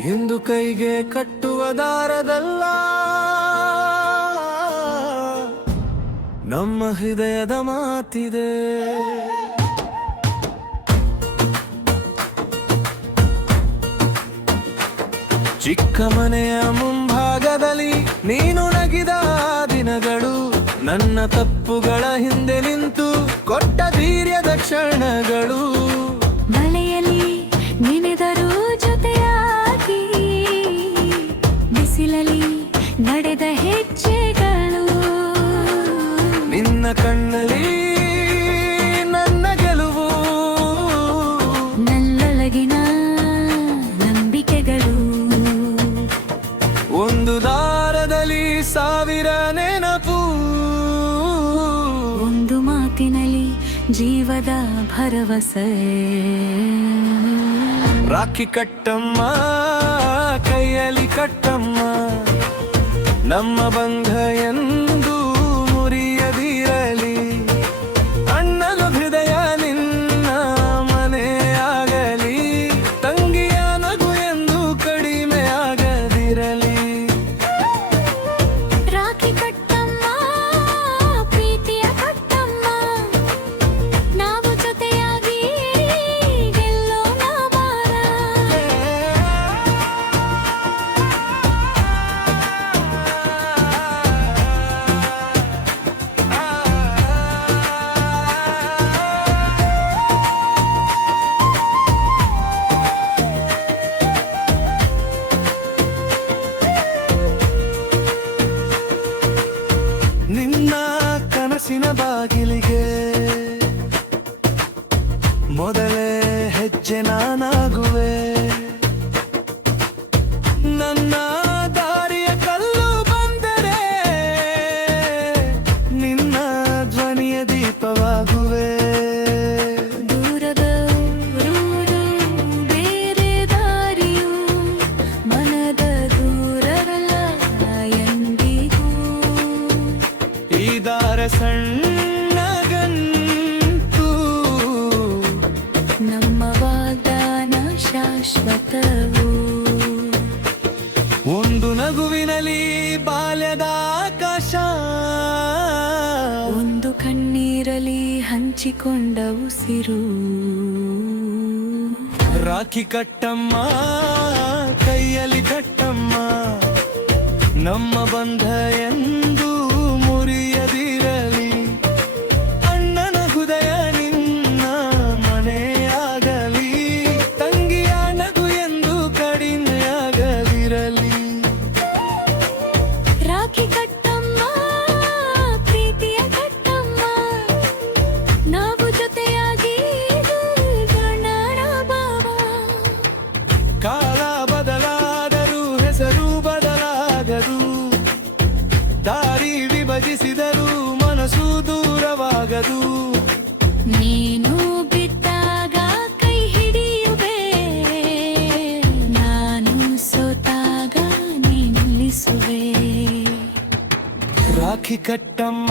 ಇಂದು ಕೈಗೆ ಕಟ್ಟುವ ದಾರದಲ್ಲ, ನಮ್ಮ ಹೃದಯದ ಮಾತಿದೆ. ಚಿಕ್ಕ ಮನೆಯ ಮುಂಭಾಗದಲ್ಲಿ ನೀನು ನಗಿದ ದಿನಗಳು, ನನ್ನ ತಪ್ಪುಗಳ ಹಿಂದೆ ನಿಂತು ಕೊಟ್ಟ ಧೈರ್ಯದ ಕ್ಷಣಗಳು. ಮಳೆಯಲ್ಲಿ ನೆನೆದರೂ ಜೊತೆಯಾಗಿ, ಬಿಸಿಲಲ್ಲಿ ನಡೆದ ಹೆಜ್ಜೆಗಳು, ನಿನ್ನ ಕಣ್ಣಲ್ಲಿ ನನ್ನ ಗೆಲುವು, ನನ್ನೊಳಗಿನ ನಂಬಿಕೆಗಳು. ಒಂದು ದಾರದಲ್ಲಿ ಸಾವಿರ ನೆನಪು, ಒಂದು ಮಾತಿನಲ್ಲಿ ಜೀವದ ಭರವಸೆ. ರಾಖಿ ಕಟ್ಟಮ್ಮ ಕೈಯಲ್ಲಿ ಕಟ್ಟಮ್ಮ, ನಮ್ಮ ಬಂಧ ಎಂದು ಮುರಿಯದಿರಲಿ. ಅಣ್ಣನ ಹೃದಯ ನಿನ್ನ ಮನೆಯಾಗಲಿ, ತಂಗಿಯ ನಗು ಎಂದು ಕಡಿಮೆ ಆಗದಿರಲಿ. ರಾಖಿ ಕಟ್ಟಮ್ಮ, ಪ್ರೀತಿಯ ಕಟ್ಟಮ್ಮ, ನಾವು ಜೊತೆಯಾಗಿ ಗೆಲ್ಲೋಣ ಬಾರ. ನಿನ್ನ ಕನಸಿನ ಬಾಗಿಲಿಗೆ ಮೊದಲೇ ಹೆಜ್ಜೆ ನಾನಾಗುವೆ. ನನ್ನ ದಾರಿಯ ಕಲ್ಲು ಬಂದರೆ ನಿನ್ನ ಧ್ವನಿಯ ದೀಪವಾಗುವೆ. ದೂರದ ಊರು ಬೇರೆ ದಾರಿಯು, ಮನದ ದೂರವಲ್ಲ ಎಂದಿಗೂ. ಈ ದಾರ ಸಣ್ಣಗಂತೂ, ನಮ್ಮ ವಾಗ್ದಾನ ಶಾಶ್ವತವು. ಒಂದು ನಗುವಿನಲ್ಲಿ ಬಾಲ್ಯದ ಆಕಾಶ, ಒಂದು ಕಣ್ಣೀರಲಿ ಹಂಚಿಕೊಂಡ ಉಸಿರು. ರಾಖಿ ಕಟ್ಟಮ್ಮ ಕೈಯಲ್ಲಿ ಕಟ್ಟಮ್ಮ, ನಮ್ಮ ಬಂಧ ಎಂದು ಮುರಿಯದಿರಲಿ. ಅಣ್ಣನ ಹೃದಯ ನಿನ್ನ ಮನೆಯಾಗಲಿ, ತಂಗಿಯ ನಗು ಎಂದು ಕಡಿಮೆಯಾಗದಿರಲಿ. ರಾಖಿ ಕಟ್ಟಮ್ಮ, ಪ್ರೀತಿಯ ಕಟ್ಟಮ್ಮ, ನಾವು ಜೊತೆಯಾಗಿ ಗೆಲ್ಲೋಣ ಬಾಬಾ. ಕಾಲ ಬದಲಾದರೂ ಹೆಸರು ಬದಲಾಗದು, ದಾರಿ ವಿಭಜಿಸಿದರೂ ಮನಸ್ಸು ದೂರವಾಗದು. ನೀನು ಬಿದ್ದಾಗ ಕೈ ಹಿಡಿಯುವೆ, ನಾನು ಸೋತಾಗ ನೀ ನಿಲ್ಲಿಸುವೆ. ರಾಖಿ ಕಟ್ಟಮ್ಮ